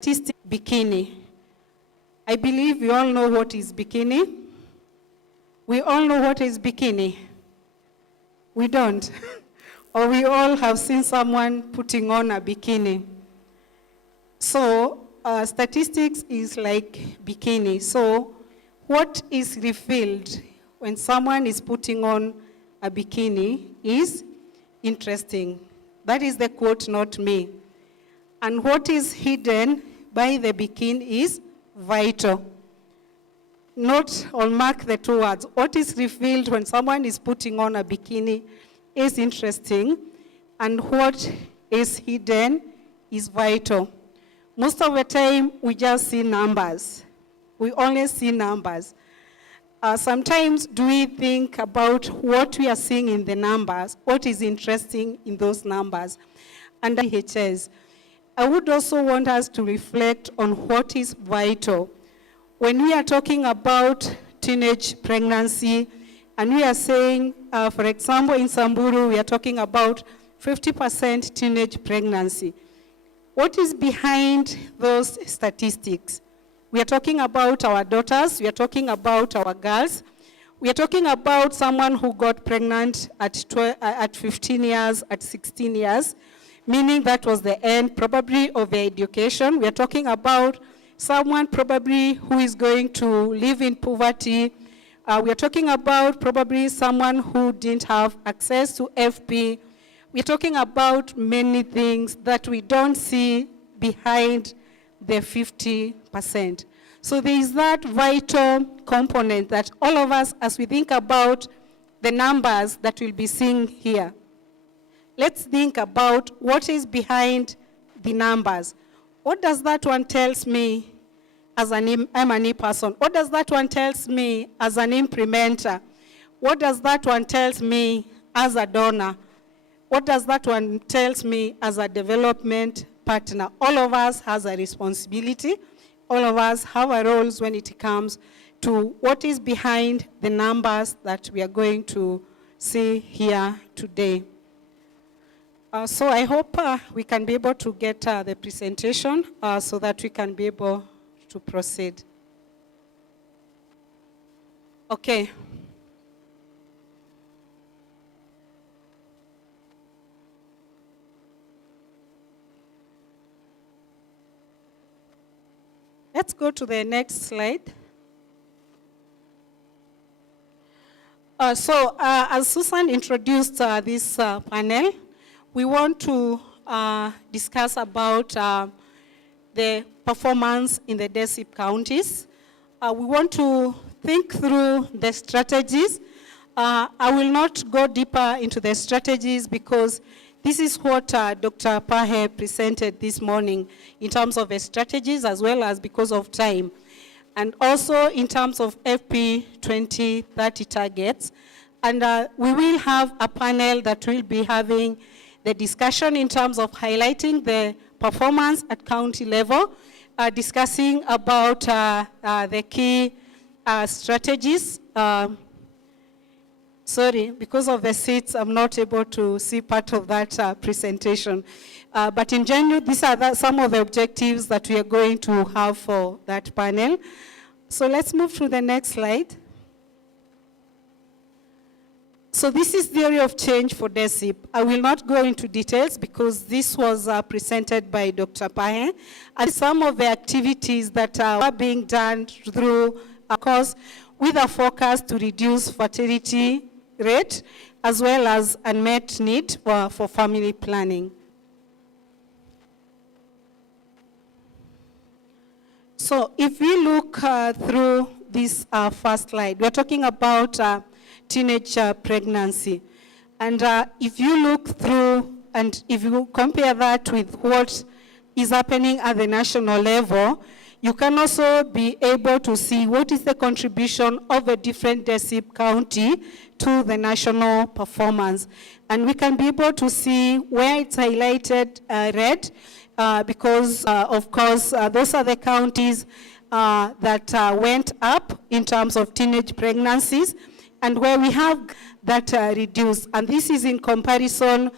Statistic bikini. I believe we all know what is bikini. We all know what is bikini. We don't. Or we all have seen someone putting on a bikini. So statistics is like bikini. So what is revealed when someone is putting on a bikini is interesting. That is the quote, not me. And what is hidden by the bikini is vital. Note or mark the two words. What is revealed when someone is putting on a bikini is interesting, and what is hidden is vital. Most of the time, we just see numbers. We only see numbers. Sometimes do we think about what we are seeing in the numbers, what is interesting in those numbers, and IHS. I would also want us to reflect on what is vital. When we are talking about teenage pregnancy, and we are saying, for example, in Samburu, we are talking about 50% teenage pregnancy. What is behind those statistics? We are talking about our daughters, we are talking about our girls, we are talking about someone who got pregnant at 15 years, at 16 years, meaning that was the end probably of their education. We are talking about someone probably who is going to live in poverty. We are talking about probably someone who didn't have access to FP. We're talking about many things that we don't see behind the 50%. So there is that vital component that all of us, as we think about the numbers that we'll be seeing here, let's think about what is behind the numbers. What does that one tells me as an M&E person? What does that one tells me as an implementer? What does that one tells me as a donor? What does that one tells me as a development partner? All of us has a responsibility. All of us have a roles when it comes to what is behind the numbers that we are going to see here today. So I hope we can be able to get the presentation so that we can be able to proceed. Okay. Let's go to the next slide. As Susan introduced this panel, we want to discuss about the performance in the Desip counties. We want to think through the strategies. I will not go deeper into the strategies because this is what Dr. Pahe presented this morning in terms of the strategies as well as because of time. And also in terms of FP 2030 targets. And we will have a panel that will be having the discussion in terms of highlighting the performance at county level, discussing about the key strategies. Sorry, because of the seats, I'm not able to see part of that presentation. But in general, these are some of the objectives that we are going to have for that panel. So let's move to the next slide. So this is the area of change for Desip. I will not go into details because this was presented by Dr. Pahe. And some of the activities that are being done through a course with a focus to reduce fertility rate as well as unmet need for family planning. So if we look through this first slide, we're talking about teenage pregnancy. And if you look through and if you compare that with what is happening at the national level, you can also be able to see what is the contribution of a different Desip county to the national performance. And we can be able to see where it's highlighted red because, of course, those are the counties that went up in terms of teenage pregnancies and where we have that reduced. And this is in comparison